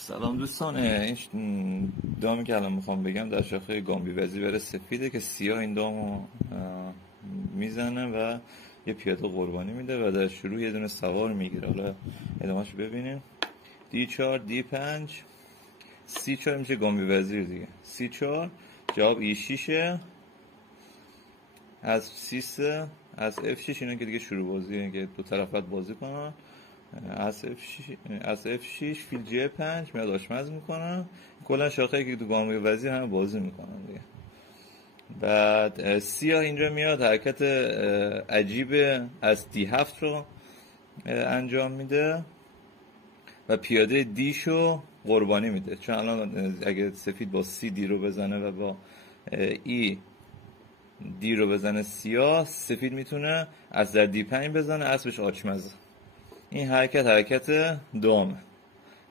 سلام دوستان، این دامی که الان میخوام بگم در شاخه گامبی وزی بره سفیده که سیاه این دامو میزنه و یه پیاده قربانی میده و در شروع یه دونه سوار میگیره. حالا ادامهش ببینیم. D4 D5 C4 میشه گامبی وزیر دیگه. C4 جواب E6 از C3 از F6 اینا که دیگه شروع بازیه که دو طرف باید بازی کنن. از F6 فیل G5 میاد آشپز میکنن. کلا شاخه‌ای که تو گامبی وزیر همه بازی میکنن دیگه. بعد سیاه اینجا میاد حرکت عجیب از D7 رو انجام میده و پیاده D شو قربانی میده، چون الان اگه سفید با C D رو بزنه و با E D رو بزنه سیاه، سفید میتونه از در D5 بزنه، اسبش آچمزه. این حرکت دامه،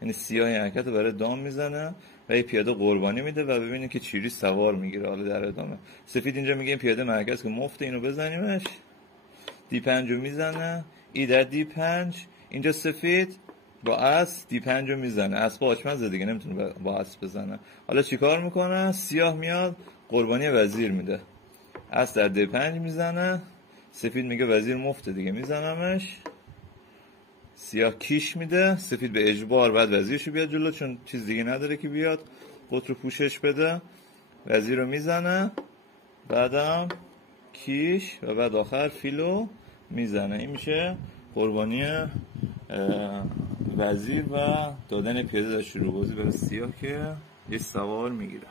یعنی سیاه این حرکت رو برای دام میزنه و یه پیاده قربانی میده و ببینید که چیری سوار میگیره. حالا در ادامه سفید اینجا میگه این پیاده مرکز که مفته، اینو بزنیمش. D5 رو میزنه، ای در D5. اینجا سفید با اسب D5 رو میزنه، اسب آچمزه دیگه، نمیتونه با اسب بزنه. حالا چیکار میکنه؟ سیاه میاد قربانی وزیر میده، اسب در D5 میزنه. سفید میگه وزیر مفته دیگه، میزنمش. سیاه کیش میده، سفید به اجبار بعد وزیرشو بیاد جلو، چون چیز دیگه نداره که بیاد قطر رو پوشش بده. وزیر رو میزنه، بعدم کیش و بعد آخر فیلو میزنه. این میشه قربانی وزیر و دادن پیاده در شروع بازی برای سیاه که یه سوار میگیره.